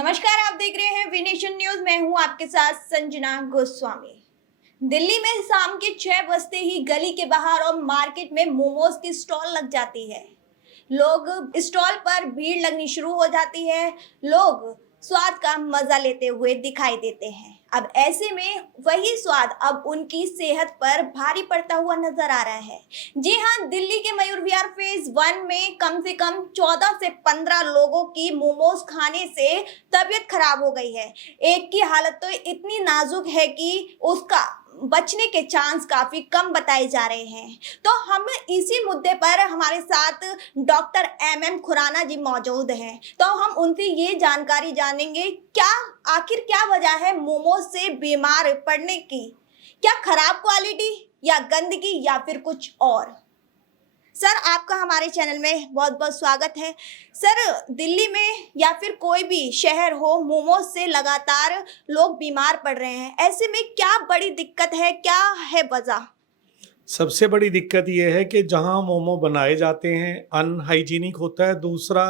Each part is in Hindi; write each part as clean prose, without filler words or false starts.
नमस्कार, आप देख रहे हैं वी नेशन न्यूज। मैं हूं आपके साथ संजना गोस्वामी। दिल्ली में शाम के 6 बजते ही गली के बाहर और मार्केट में मोमोज की स्टॉल लग जाती है। लोग स्टॉल पर भीड़ लगनी शुरू हो जाती है। लोग स्वाद का मजा लेते हुए दिखाई देते हैं। अब ऐसे में वही स्वाद अब उनकी सेहत पर भारी पड़ता हुआ नजर आ रहा है। जी हाँ, दिल्ली के मयूर विहार फेज 1 में कम से कम 14 से 15 लोगों की मोमोज खाने से तबीयत खराब हो गई है। एक की हालत तो इतनी नाजुक है कि उसका बचने के चांस काफी कम बताए जा रहे हैं। तो हम इसी मुद्दे पर हमारे साथ डॉक्टर MM खुराना जी मौजूद हैं। तो हम उनसे ये जानकारी जानेंगे, आखिर क्या वजह है मोमोज से बीमार पड़ने की। क्या खराब क्वालिटी या गंदगी या फिर कुछ और। सर, आपका हमारे चैनल में बहुत बहुत स्वागत है। सर, दिल्ली में या फिर कोई भी शहर हो, मोमोज से लगातार लोग बीमार पड़ रहे हैं। ऐसे में क्या बड़ी दिक्कत है, क्या है वजह? सबसे बड़ी दिक्कत यह है कि जहां मोमो बनाए जाते हैं अनहाइजीनिक होता है। दूसरा,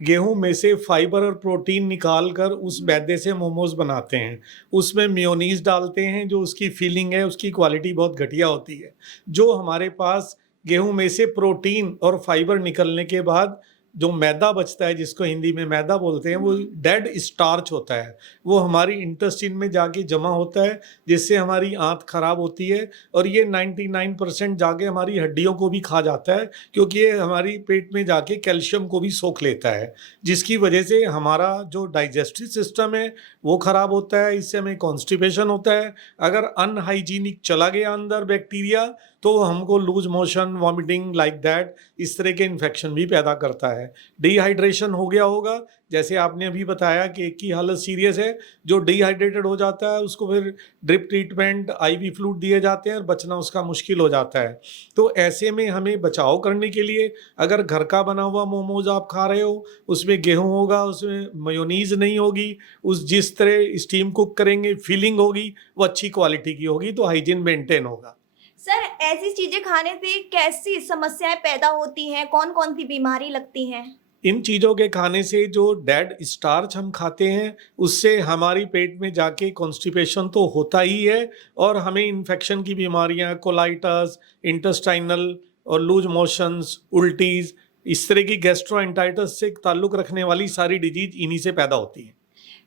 गेहूं में से फाइबर और प्रोटीन निकाल कर उस मैदे से मोमोज बनाते हैं। उसमें मेयोनीज डालते हैं, जो उसकी फीलिंग है उसकी क्वालिटी बहुत घटिया होती है। जो हमारे पास गेहूं में से प्रोटीन और फाइबर निकलने के बाद जो मैदा बचता है, जिसको हिंदी में मैदा बोलते हैं, वो डेड स्टार्च होता है। वो हमारी इंटेस्टाइन में जाके जमा होता है, जिससे हमारी आंत खराब होती है। और ये 99% जाके हमारी हड्डियों को भी खा जाता है, क्योंकि ये हमारी पेट में जाके कैल्शियम को भी सोख लेता है, जिसकी वजह से हमारा जो डाइजेस्टिव सिस्टम है वो खराब होता है। इससे हमें कॉन्स्टिपेशन होता है। अगर अनहाइजीनिक चला गया अंदर बैक्टीरिया, तो हमको loose motion, vomiting like that, इस तरह के इन्फेक्शन भी पैदा करता है। डिहाइड्रेशन हो गया होगा, जैसे आपने अभी बताया कि एक की हालत सीरियस है। जो डिहाइड्रेटेड हो जाता है उसको फिर ड्रिप ट्रीटमेंट, IV फ्लूइड दिए जाते हैं और बचना उसका मुश्किल हो जाता है। तो ऐसे में हमें बचाव करने के लिए, अगर घर का बना हुआ मोमोज आप खा रहे हो, उसमें गेहूं होगा, उसमें मेयोनीज नहीं होगी, उस जिस तरह स्टीम कुक करेंगे फीलिंग होगी वो अच्छी क्वालिटी की होगी, तो हाइजीन मेंटेन होगा। सर, ऐसी चीजें खाने से कैसी समस्याएं पैदा होती हैं, कौन कौन सी बीमारी लगती हैं? इन चीज़ों के खाने से जो डेड स्टार्च हम खाते हैं, उससे हमारी पेट में जाके कॉन्स्टिपेशन तो होता ही है, और हमें इन्फेक्शन की बीमारियां, कोलाइटस, इंटेस्टाइनल और लूज मोशंस, उल्टीज, इस तरह की गैस्ट्रोएंटाइटिस से ताल्लुक़ रखने वाली सारी डिजीज इन्हीं से पैदा होती हैं।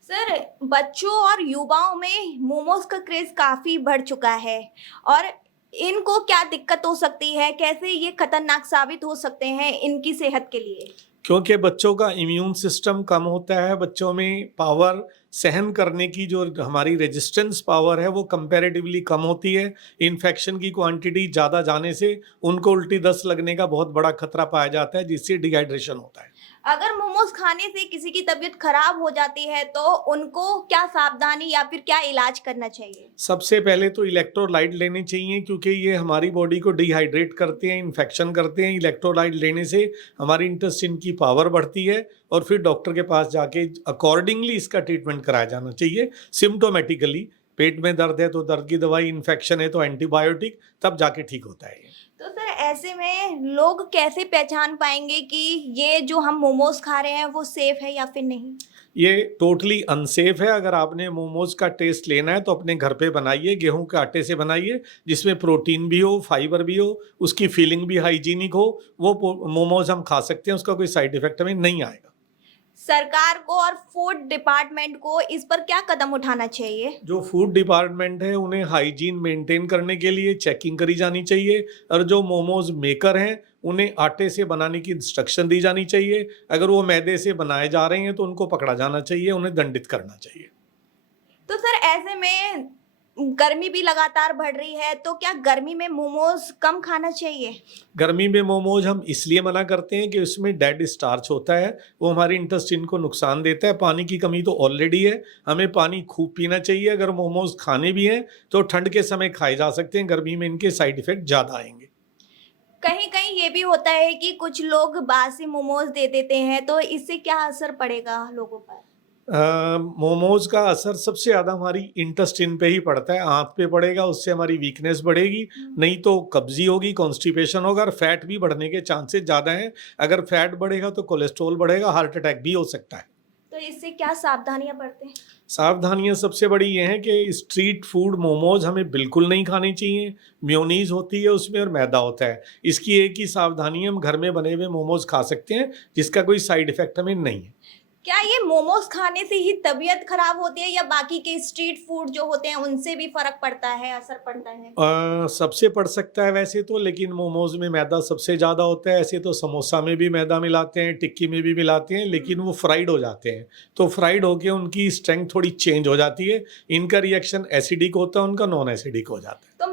सर, बच्चों और युवाओं में मोमोज का क्रेज काफी बढ़ चुका है, और इनको क्या दिक्कत हो सकती है, कैसे ये खतरनाक साबित हो सकते हैं इनकी सेहत के लिए? क्योंकि बच्चों का इम्यून सिस्टम कम होता है, बच्चों में पावर सहन करने की, जो हमारी रेजिस्टेंस पावर है वो कंपैरेटिवली कम होती है। इन्फेक्शन की क्वांटिटी ज़्यादा जाने से उनको उल्टी दस्त लगने का बहुत बड़ा खतरा पाया जाता है, जिससे डिहाइड्रेशन होता है। अगर मोमोज खाने से किसी की तबीयत खराब हो जाती है तो उनको क्या सावधानी या फिर क्या इलाज करना चाहिए? सबसे पहले तो इलेक्ट्रोलाइट लेने चाहिए, क्योंकि ये हमारी बॉडी को डिहाइड्रेट करते हैं, इन्फेक्शन करते हैं। इलेक्ट्रोलाइट लेने से हमारी इंटेस्टाइन की पावर बढ़ती है, और फिर डॉक्टर के पास जाके अकॉर्डिंगली इसका ट्रीटमेंट कराया जाना चाहिए। सिम्टोमेटिकली पेट में दर्द है तो दर्द की दवाई, इन्फेक्शन है तो एंटीबायोटिक, तब जाके ठीक होता है। तो सर, ऐसे में लोग कैसे पहचान पाएंगे कि ये जो हम मोमोज खा रहे हैं वो सेफ है या फिर नहीं? ये टोटली अनसेफ है। अगर आपने मोमोज का टेस्ट लेना है तो अपने घर पे बनाइए, गेहूं के आटे से बनाइए, जिसमें प्रोटीन भी हो, फाइबर भी हो, उसकी फीलिंग भी हाइजीनिक हो। वो मोमोज हम खा सकते हैं, उसका कोई साइड इफेक्ट हमें नहीं आएगा। सरकार को और फूड डिपार्टमेंट को इस पर क्या कदम उठाना चाहिए? जो फूड डिपार्टमेंट है उन्हें हाइजीन मेंटेन करने के लिए चेकिंग करी जानी चाहिए, और जो मोमोज मेकर हैं उन्हें आटे से बनाने की इंस्ट्रक्शन दी जानी चाहिए। अगर वो मैदे से बनाए जा रहे हैं तो उनको पकड़ा जाना चाहिए, उन्हें दंडित करना चाहिए। तो सर, ऐसे में गर्मी भी लगातार बढ़ रही है, तो क्या गर्मी में मोमोज कम खाना चाहिए? गर्मी में मोमोज हम इसलिए मना करते हैं कि उसमें डेड स्टार्च होता है, वो हमारी इंटेस्टाइन को नुकसान देता है। पानी की कमी तो ऑलरेडी है, हमें पानी खूब पीना चाहिए। अगर मोमोज खाने भी हैं तो ठंड के समय खाए जा सकते हैं, गर्मी में इनके साइड इफेक्ट ज़्यादा आएंगे। कहीं कहीं ये भी होता है कि कुछ लोग बासी मोमोज दे देते हैं, तो इससे क्या असर पड़ेगा लोगों पर? मोमोज का असर सबसे ज़्यादा हमारी इंटेस्टाइन पे ही पड़ता है, आंत पे पड़ेगा, उससे हमारी वीकनेस बढ़ेगी, नहीं तो कब्जी होगी, कॉन्स्टिपेशन होगा, और फैट भी बढ़ने के चांसेस ज़्यादा हैं। अगर फैट बढ़ेगा तो कोलेस्ट्रॉल बढ़ेगा, हार्ट अटैक भी हो सकता है। तो इससे क्या सावधानियां बरतें? सावधानियां सबसे बड़ी ये हैं कि स्ट्रीट फूड मोमोज हमें बिल्कुल नहीं खाने चाहिए। मेयोनीज होती है उसमें और मैदा होता है। इसकी एक ही सावधानी है, हम घर में बने हुए मोमोज खा सकते हैं जिसका कोई साइड इफेक्ट हमें नहीं है। क्या ये मोमोज खाने से ही तबीयत खराब होती है या बाकी के स्ट्रीट फूड जो होते हैं उनसे भी फर्क पड़ता है, असर पड़ता है? सबसे पड़ सकता है वैसे तो, लेकिन मोमोज में मैदा सबसे ज़्यादा होता है। ऐसे तो समोसा में भी मैदा मिलाते हैं, टिक्की में भी मिलाते हैं, लेकिन वो फ्राइड हो जाते हैं। तो फ्राइड होके उनकी स्ट्रेंथ थोड़ी चेंज हो जाती है। इनका रिएक्शन एसिडिक होता है, उनका नॉन एसिडिक हो जाता है। तो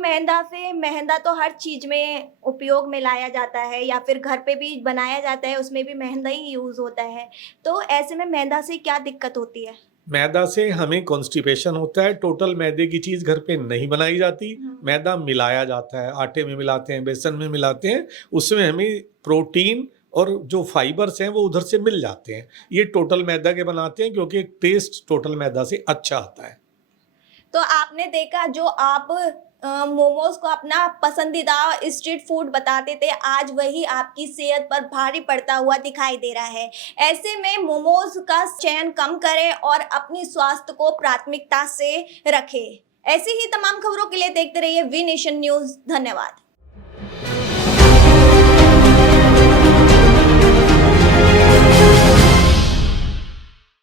मैदा तो हर चीज में उपयोग में लाया जाता है या फिर घर पे भी बनाया जाता है, उसमें भी मैदा ही यूज होता है। तो ऐसे में मैदा से क्या दिक्कत होती है? मैदा से हमें कॉन्स्टिपेशन होता है। टोटल मैदे की चीज़ घर पे नहीं बनाई जाती। मैदा मिलाया जाता है, आटे में मिलाते हैं, बेसन में मिलाते हैं। उसमें हमें प्रोटीन और जो फाइबर्स हैं वो उधर से मिल जाते हैं। ये टोटल मैदा के बनाते हैं क्योंकि टेस्ट टोटल मैदा से अच्छा आता है। तो आपने देखा जो आप मोमोज को अपना पसंदीदा स्ट्रीट फूड बताते थे, आज वही आपकी सेहत पर भारी पड़ता हुआ दिखाई दे रहा है। ऐसे में मोमोज का चयन कम करें और अपनी स्वास्थ्य को प्राथमिकता से रखें। ऐसी ही तमाम खबरों के लिए देखते रहिए वी नेशन न्यूज़। धन्यवाद।